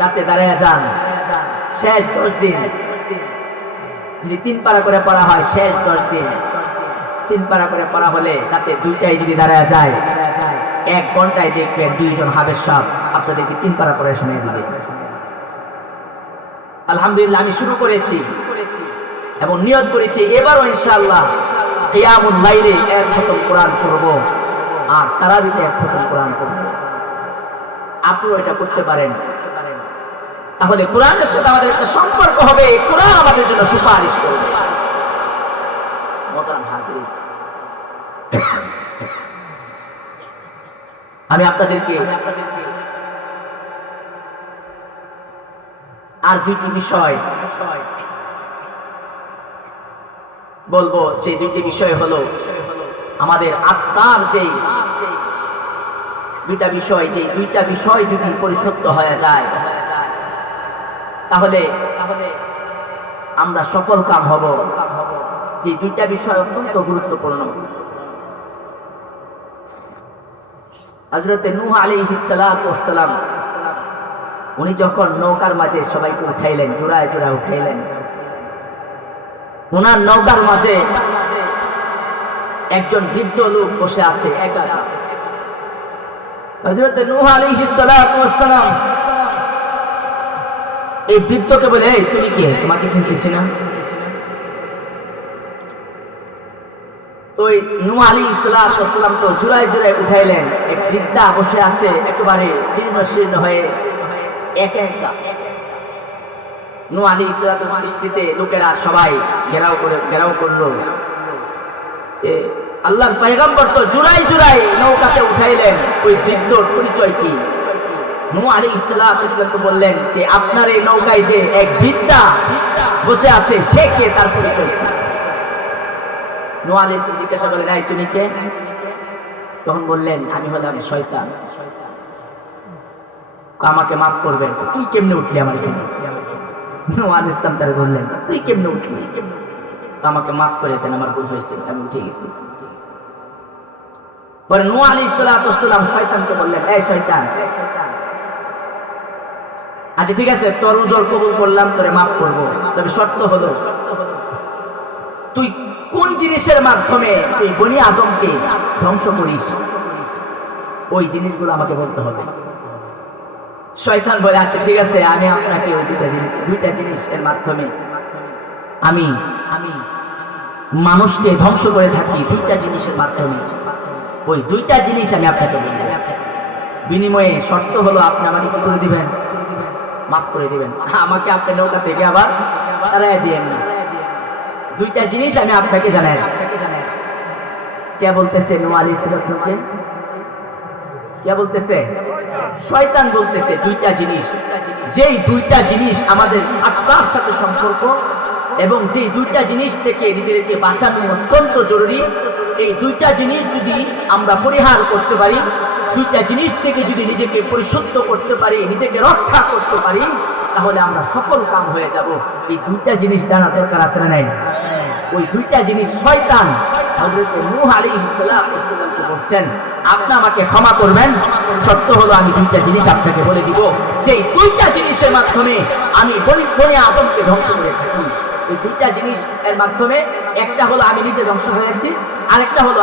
রাতে দাঁড়ায় যান, শেষ 10 দিন যদি 3 পারা করে পড়া হয়, শেষ 10 দিন 3 পারা করে পড়া হলে রাতে 2টায় যদি দাঁড়ায় যায়, 1 ঘন্টায় দেখবেন 2জন হাফেজ সাহেব আপনাদেরকে 3 পারা করে শুনিয়ে দিবে। আলহামদুলিল্লাহ, আমি শুরু করেছি এবং নিয়ত করেছি এবারও ইনশাআল্লাহ কিয়ামুল লাইলে 1 খতম কোরআন পড়ব আর তারাবিতে 1 খতম কোরআন পড়ব। আপনিও এটা করতে পারেন, তাহলে কোরআনের সাথে আমাদের একটা সম্পর্ক হবে, কোরআন আমাদের জন্য সুপারিশ করবে। মোহতারাম হাজিরিন, আমি আপনাদেরকে আর 2টি বিষয় বলবো। যে 2টি বিষয় হলো আমাদের আত্মার যে 2টা বিষয়, যে 2টা বিষয় যদি পরিশুদ্ধ হয়ে যায় তাহলে আমরা সফল কাম হব। যে 2টা বিষয় অত্যন্ত গুরুত্বপূর্ণ। হযরত নূহ আলাইহিস সালাতু ওয়াস সালাম উনি যখন নৌকার মাঝে সবাইকে উঠাইলেন, জোড়ায় জোড়ায় উঠাইলেন, ওনার নৌকার মাঝে একজন বৃদ্ধ লোক বসে আছে একা। হযরত নূহ আলাইহিস সালাতু ওয়াস সালাম এই বৃদ্ধকে বলে, এই তুমি কে? তোমাকে চিনতেছি না। তো নূহ আলাইহিস সালাতু ওয়াস সালাম তো জোড়ায় জোড়ায় উঠাইলেন, এক বৃদ্ধা বসে আছে একেবারে জীর্ণ শীর্ণ হয়ে একা একা। নূহ আলাইহিস সালাতু ওয়াস দৃষ্টিতে লোকেরা সবাই ঘেরাও করলো যে আল্লাহর পয়গম্বর তো জোড়ায় জোড়ায় নৌকাতে উঠাইলেন, ওই বৃদ্ধর পরিচয় কি? নূহ আলাইহিস সালাতু ওয়াস সালাম বললেন যে আপনার এই নৌকায় যে এক বৃদ্ধা বসে আছে, সে কে? তার পরিচয় কি? নূহ আলাইহিস সালাম জিজ্ঞাসা করলেন, এই তুমি কে? তখন বললেন, আমি হলাম শয়তান, আমাকে মাফ করবেন। তুই কেমনে উঠলি আমার এখানে? নূহ আলাইহিস সালাম তার বললেন, তুই কেমনে উঠলি? আমাকে মাফ করে দেন, আমার ভুল হয়েছে, আমি উঠে গেছি। পরে নূহ আলাইহিস সালাতু ওয়াস সালাম শয়তানকে বললেন, এই শয়তান, আচ্ছা ঠিক আছে, তোর উজর কবুল করলাম, তোরে মাফ করবো, তবে শর্ত হলো তুই কোন জিনিসের মাধ্যমে তুই বনি আদমকে ধ্বংস করিস, ওই জিনিসগুলো আমাকে বলতে হবে। শয়তান বলে আচ্ছা ঠিক আছে, আমি আপনাকে ওই দুইটা জিনিসের মাধ্যমে আমি মানুষকে ধ্বংস করে থাকি, দুইটা জিনিসের মাধ্যমে, ওই দুইটা জিনিস আমি আপনাকে বলছি। বিনিময়ে শর্ত হলো আপনি আমাকে কি করে দিবেন? মাফ করে দিবেন। আমাকে আপনি নৌকা থেকে আবার তাড়াইয়া দিয়েন না। দুইটা জিনিস আমি আপনাকে জানাই। কে বলতেছে? নূহ আলাইহিস সালামকে। কে বলতেছে? শয়তান বলতেছে দুইটা জিনিস, যেই দুইটা জিনিস আমাদের আত্মার সাথে সম্পর্ক এবং যেই দুইটা জিনিস থেকে নিজেদেরকে বাঁচানো অত্যন্ত জরুরি। এই দুইটা জিনিস যদি আমরা পরিহার করতে পারি, দুইটা জিনিস থেকে যদি নিজেকে পরিশুদ্ধ করতে পারি, নিজেকে রক্ষা করতে পারি, তাহলে আমরা সফল কাম হয়ে যাব। এই দুইটা জিনিস জানা দরকার আছে না নাই? ওই দুইটা জিনিস শয়তান হযরত নূহ আলাইহিস সালামকে বলছেন, আপনি আমাকে ক্ষমা করবেন, শর্ত হলো আমি দুইটা জিনিস আপনাকে বলে দিব, যে দুইটা জিনিসের মাধ্যমে আমি বনি আদমকে ধ্বংস করে থাকি। এই দুইটা জিনিস এর মাধ্যমে একটা হলো আমি নিজে ধ্বংস হয়েছি, আরেকটা হলো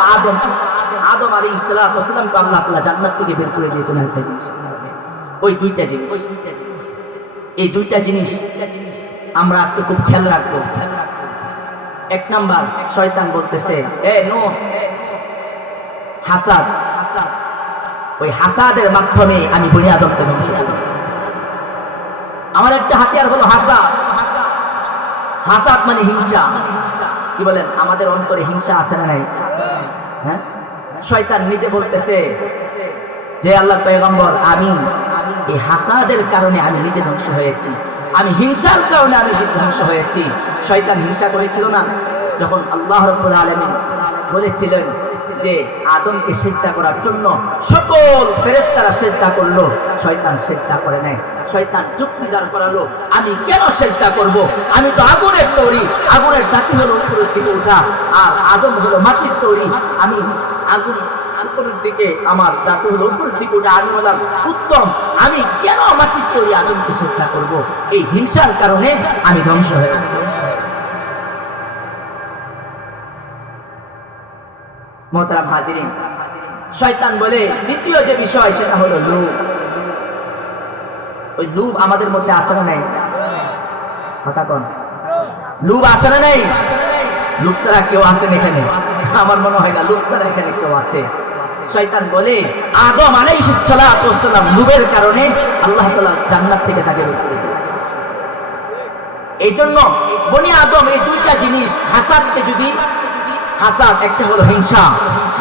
আদম আলাইহিস সালামকে আল্লাহ তাআলা জান্নাত থেকে বের করে দিয়েছেন। ওই দুইটা জিনিস, এই দুইটা জিনিস আমরা আজকে খুব খেয়াল রাখবো। এক নাম্বার, শয়তান বলতেছে নূহ, হাসাদ, ওই হাসাদের মাধ্যমে আমি বনি আদমকে ধ্বংস করব। আমার একটা হাতিয়ার হলো হাসাদ। হাসাদ মানে হিংসা। কি বলেন? আমাদের অন্তরে হিংসা আছে না নাই? হ্যাঁ, শয়তান নিজে বলতেছে যে আল্লাহর পয়গম্বর, আমি এই হাসাদের কারণে আমি নিজে ধ্বংস হয়েছি, আমি হিংসার কারণে আমি ধ্বংস হয়েছি। শয়তান হিংসা করেছিল না? যখন আল্লাহ রাব্বুল আলামিন বলেছিলেন যে আদমকে সিজদা করার জন্য সকল ফেরেশতারা সিজদা করলো, শয়তান সিজদা করে নাই। শয়তান যুক্তি দাঁড় করালো, আমি কেন সিজদা করব? আমি তো আগুনের তৈরি, আগুনের দাঁতি হলো উপরের দিকে ওঠা, আর আদম হলো মাটির তৈরি। আমি আগুন উপরের দিকে, আমার দাঁতি হলো উপরের দিকে ওঠা, আমি হলাম উত্তম, আমি কেন মাটির তৈরি আদমকে সিজদা করব? এই হিংসার কারণে আমি ধ্বংস হয়েছি। মোহতারাম হাজিরিন, শয়তান বলে দ্বিতীয় যে বিষয় সেটা হলো লোভ। ওই লোভ আমাদের মধ্যে আছে না নাই? কথা কোন? লোভ আছে না নাই? লোভ ছাড়া কেউ আছেন এখানে? আমার মনে হয় না লোভ ছাড়া এখানে কেউ আছে। শয়তান বলে আদম আলাইহিস সালাম লোভের কারণে আল্লাহ তাআলা জান্নাত থেকে তাকে বের করে দিয়েছে। এই জন্য বনি আদম এই দুইটা জিনিস, হাসাদকে যদি, হাসাদ একটা হলো হিংসা,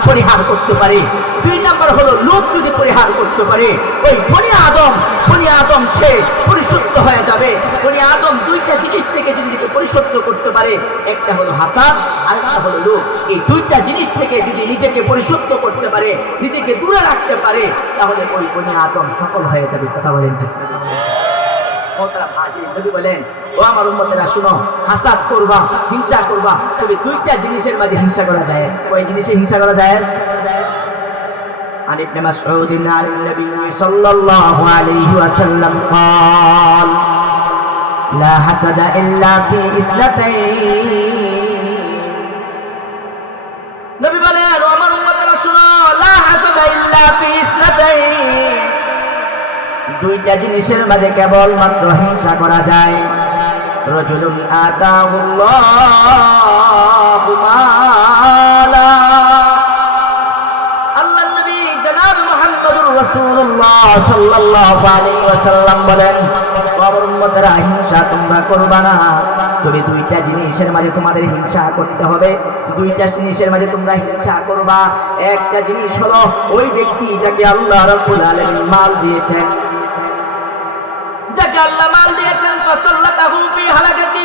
পরিহার করতে পারে, দুই নাম্বার হলো লোভ যদি পরিহার করতে পারে, ওই বনি আদম সে পরিশুদ্ধ হয়ে যাবে। বনি আদম দুইটা জিনিস থেকে যদি পরিশুদ্ধ করতে পারে, একটা হলো হাসাদ আর একটা হলো লোভ, এই দুইটা জিনিস থেকে যদি নিজেকে পরিশুদ্ধ করতে পারে, নিজেকে দূরে রাখতে পারে, তাহলে ওই বনি আদম সফল হয়ে যাবে। কথা বলেন ঠিক? বলেন, ও আমার উম্মতেরা শুনো, হাসাদ করবা, হিংসা করবা, তবে দুইটা জিনিসের মাঝে হিংসা করা যায়। ওই জিনিসে হিংসা করা যায়। عن ابن مسعود عن النبي صلى الله عليه وسلم قال لا حسد إلا في اثنتين। নবী বলেন, ও আমার উম্মতেরা শুনো, লা হাসাদা ইল্লা ফি ইসনাতাইন, দুইটা জিনিসের মাঝে কেবল মাত্র হিংসা করা যায়। রাজুলুন আতাহুল্লাহু মালা, আল্লাহর নবী জনাব মুহাম্মদুর রাসূলুল্লাহ সাল্লাল্লাহু আলাইহি ওয়াসাল্লাম বলেন, আমার উম্মতেরা হিংসা তোমরা করবা না, তবে দুইটা জিনিসের মাঝে তোমাদের হিংসা করতে হবে। দুইটা জিনিসের মাঝে তোমরা হিংসা করবা। একটা জিনিস হলো ওই ব্যক্তি যাকে আল্লাহ রাব্বুল আলামিন মাল দিয়েছেন, যাকে আল্লাহ মাল দিয়েছেন, ফাসাল্লাতাহু ফি হালাকাতি,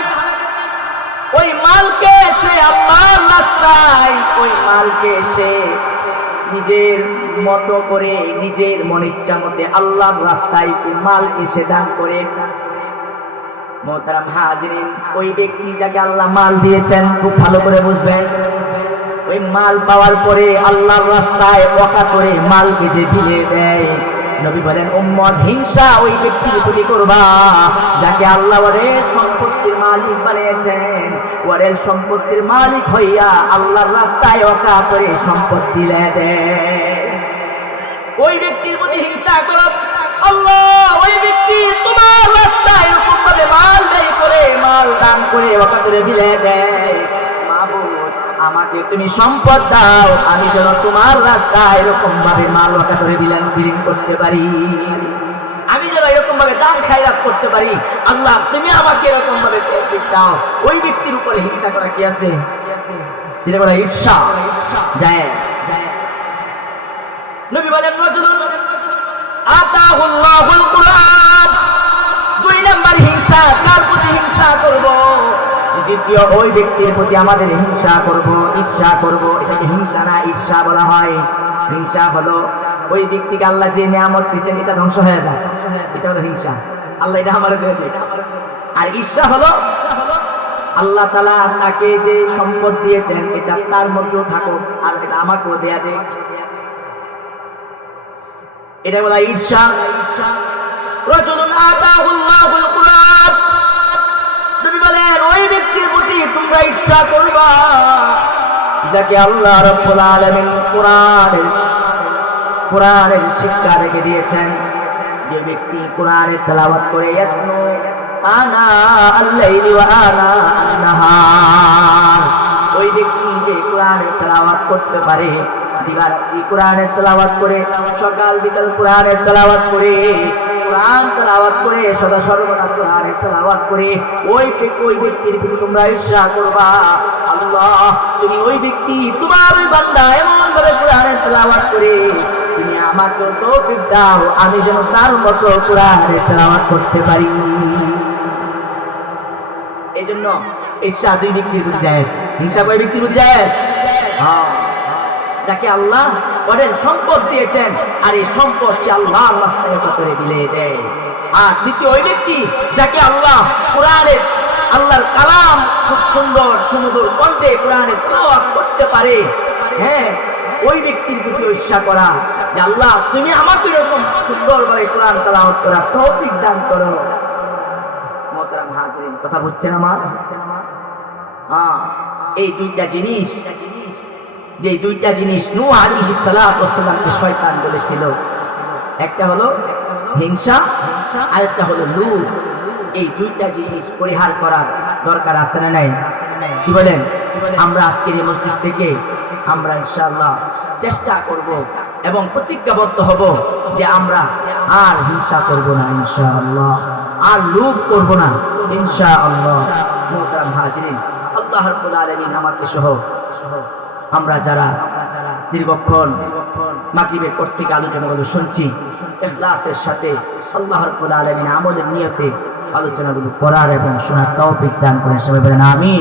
ওই মালকে সে আল্লাহর রাস্তায়, ওই মালকে সে নিজের মতো করে, নিজের মনিচ্ছা মতে আল্লাহর রাস্তায় সে মালকে সে দান করে। মোহতারাম হাজিরিন, ওই ব্যক্তি যাকে আল্লাহ মাল দিয়েছেন, খুব ভালো করে বুঝবেন, ওই মাল পাওয়ার পরে আল্লাহর রাস্তায় ওয়াকা করে মালকে যে বিলিয়ে দেয়, নবী বলেন উম্মত হিংসা ওই ব্যক্তির প্রতি করবা যাকে আল্লাহ ওরের সম্পত্তির মালিক বানিয়েছেন, ওরের সম্পত্তির মালিক হইয়া আল্লাহর রাস্তায় ওকা করে সম্পত্তি দেয়। ওই ব্যক্তির প্রতি হিংসা করো। আল্লাহ ওই ব্যক্তি তোমার রাস্তায় এরকম ভাবে মাল ব্যয় করে, মাল দান করে ওকা করে বিলে দেয়। মাবুদ আমাকে তুমি সম্পদ দাও, আমি যেন তোমার রাস্তায় এরকম ভাবে মাল ওকা করে বিলীন করতে পারি, আমি যেন এরকম ভাবে দান খায়রাত করতে পারি। আল্লাহ তুমি আমাকে এরকম ভাবে তৌফিক দাও। ওই ব্যক্তির উপরে হিংসা করা কি আছে? যেটা বলা ঈর্ষা জায়েজ। নবী বলেন রাজুলুন আতাহুল্লাহুল কুরআন। দুই নাম্বার হিংসা, কার প্রতি হিংসা করব? দ্বিতীয় ওই ব্যক্তির প্রতি আমাদের হিংসা করব, ঈর্ষা করব। এটাকে হিংসা না ঈর্ষা বলা হয়। হিংসা হলো ওই ব্যক্তিকে আল্লাহ যে নিয়ামত দিয়েছেন এটা ধ্বংস হয়ে যায়, এটা হলো হিংসা। আল্লাহ এটা আমার দিয়ে। আর ঈর্ষা হলো আল্লাহ তাআলা তাকে যে সম্পদ দিয়েছেন এটা তার মধ্যেও থাকুক আর এটা আমাকেও দেয়া দেয়, এটা বলা ঈর্ষা। রাজুলুন আতাহুল্লাহুল কুরআন। নবী বলেন ওই ব্যক্তির প্রতি তোমরা ঈর্ষা করবা যাকে আল্লাহ রাব্বুল আলামিন কোরআনের শিক্ষা রেখে দিয়েছেন। যে ব্যক্তি কোরআনের তেলাওয়াত করে ইয়াতলু আনা আল-লাইলি ওয়া আনা আন-নাহার, ওই ব্যক্তি যে কোরআনের তেলাওয়াত করতে পারে, দিবারাত্রি কোরআনের তেলাওয়াত করে, সকাল বিকাল কোরআনের তেলাওয়াত করে, কোরআন তেলাওয়াত করে, সদা সর্বদা কোরআনের তেলাওয়াত করে, ওই ব্যক্তির প্রতি তোমরা ঈর্ষা করবা। আল্লাহ তুমি ওই ব্যক্তি তোমার ওই বান্দা এমন ভাবে কোরআনের তেলাওয়াত করে তুমি আমাকে তৌফিক দাও, আমি যেন তার মতো কোরআনের তেলাওয়াত করতে পারি। এই জন্য ঈর্ষা দুই ব্যক্তির প্রতি জায়েজ, হিংসা কয় ব্যক্তির প্রতি জায়েজ? হ্যাঁ, যাকে আল্লাহ বলেন সম্পদ দিয়েছেন আর এই সম্পদ সে আল্লাহর রাস্তায় করে বিলিয়ে দেয়। আর দ্বিতীয় ওই ব্যক্তি যাকে আল্লাহ কোরআনের আল্লাহর কালাম খুব সুন্দর সুমধুর কণ্ঠে কোরআনের তেলাওয়াত করতে পারে, হ্যাঁ ওই ব্যক্তির প্রতি ঈর্ষা করা যে আল্লাহ তুমি আমাকে এরকম সুন্দরভাবে কোরআন তেলাওয়াত করার তৌফিক দান করো। মুহতারাম হাজিরিন, কথা বুঝছেন আমার? হ্যাঁ, এই দুইটা জিনিস, যে দুইটা জিনিস নূহ আলাইহিস সালাতু ওয়াস সালামকে শয়তান বলেছিল, একটা হলো হিংসা আর একটা হলো লোভ। এই দুইটা জিনিস পরিহার করার দরকার আছে না নাই? কি বলেন? আমরা আজকের এই মসজিদ থেকে আমরা ইনশাআল্লাহ চেষ্টা করব এবং প্রতিজ্ঞাবদ্ধ হব যে আমরা আর হিংসা করব না ইনশাআল্লাহ, আর লোভ করব না ইনশাআল্লাহ। মুহতারাম হাজিরিন, আল্লাহ রাব্বুল আলামিন আমাকে সহ আমরা যারা দীর্ঘক্ষণ মাগরিবের পর থেকে আলোচনাগুলো শুনছি, ইখলাসের সাথে আল্লাহ রাব্বুল আলামিন আমলের নিয়তে আলোচনাগুলো করার এবং শোনার তৌফিক দান করেন। সবাই বলেন আমিন।